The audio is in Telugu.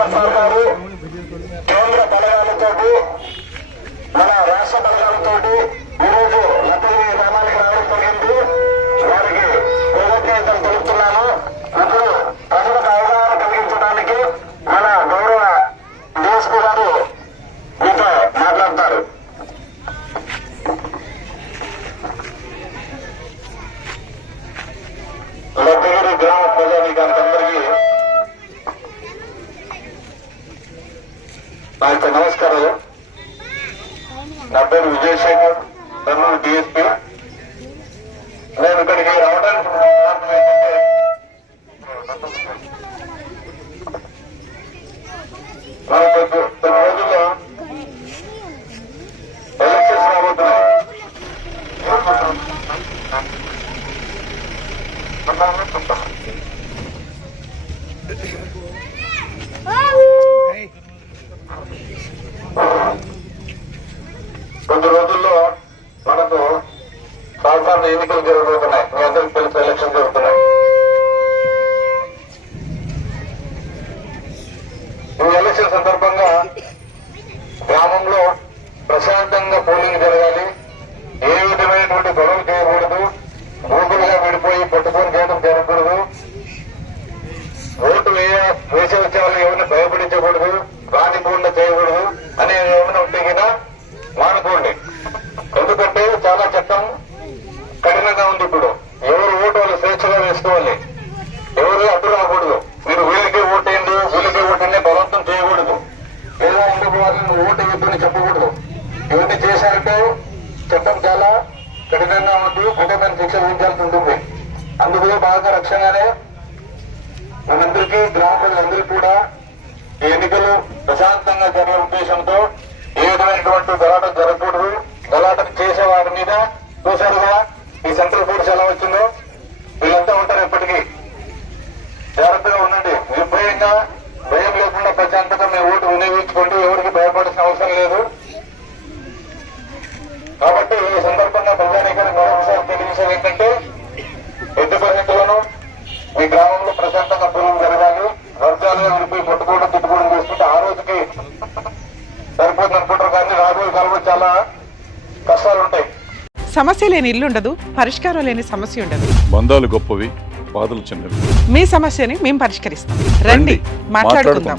చంద్రశేఖర్ సార్ గారు కేంద్ర బలగాలతో మన రాష్ట్ర బలగాలతో ఈరోజు లతగిరి గ్రామానికి రావడం జరిగింది. వారికి కృతజ్ఞతలు తెలుపుతున్నాను. ఇప్పుడు ప్రజలకు అవగాహన కలిగించడానికి మన గౌరవ డిఎస్పీ గారు మీతో మాట్లాడతారు. లతగిరి గ్రామ ప్రజానీకానికి నా యొక్క నమస్కారాలు. నా పేరు విజయశేఖర్, కర్నూలు డిఎస్పీ. నేను ఇక్కడికి రావడానికి కారణం ఏంటంటే మనకు కొన్ని రోజుల్లో ఎలక్షన్స్ రాబోతున్నాయి. కొద్ది రోజుల్లో మనకు సాధారణ ఎన్నికలు జరగబోతున్నాయి. మీ అందరికీ తెలుసు, ఎలక్షన్ జరుగుతున్నాయి. ఈ ఎలక్షన్ సందర్భంగా గ్రామంలో ప్రశాంతంగా పోలింగ్ జరగాలి. ఏ విధమైనటువంటి గొడవలు చేయకూడదు. గ్రూపులుగా విడిపోయి పట్టుకొని చేయడం జరగకూడదు. ఓటు వేసి వచ్చే వాళ్ళు ఎవరిని భయపడించకూడదు. రానిపోకుండా చేయకూడదు అనే ఏమైనా ఉంటే కదా మానుకోండి. ఎందుకంటే చాలా చట్టం కఠినంగా ఉంది. ఇప్పుడు ఎవరు ఓటు వాళ్ళు స్వేచ్ఛగా వేసుకోవాలి. ఎవరు అడ్డు రాకూడదు. మీరు వీళ్ళకే ఓటేయండి, వీళ్ళకే ఓటేయండి బలవంతం చేయకూడదు. లేదా ఇందుకు వాళ్ళని ఓటు వేద్దని చెప్పకూడదు. ఇవన్నీ చేశారంటే చట్టం చాలా కఠినంగా ఉంది. కఠినమైన శిక్ష విధించాల్సి ఉంటుంది. అందుకు బాగా రక్షణగానే మనందరికీ గ్రామ ప్రజలందరికీ కూడా ఈ ఎన్నికలు ప్రశాంతంగా జరిగే ఉద్దేశంతో ఏ విధమైనటువంటి గలాటం జరగకూడదు. గలాటం చేసే వారి మీద చూశారుగా ఈ సెంట్రల్ ఫోర్స్ ఎలా వచ్చిందో. వీళ్ళంతా ఉంటారు ఎప్పటికీ. జాగ్రత్తగా ఉండండి. నిర్భయంగా భయం లేకుండా ప్రశాంతంగా మీ ఓటు వినియోగించుకోండి. ఎవరికి భయపడాల్సిన అవసరం లేదు. కాబట్టి ఈ సందర్భంగా ప్రజానీకానికి మరొకసారి తెలియజేసేది ఏంటంటే ఎట్టి పరిస్థితుల్లోనూ మీ గ్రామంలో ప్రశాంతంగా పోలింగ్ జరగాలి. వర్గాలుగా విడిపోయి పట్టుకోవడం తిట్టుకోవడం చేసుకుంటే ఆ రోజుకి సరిపోతుంది అనుకుంటారు. కానీ రాబోయే కాలంలో చాలా కష్టాలు ఉంటాయి. సమస్య లేని ఇల్లు ఉండదు, పరిష్కారం లేని సమస్య ఉండదు. బంధాలు గొప్పవి, బాధలు చిన్నవి. మీ సమస్యని మేము పరిష్కరిస్తాం. రండి, మాట్లాడుకుందాం.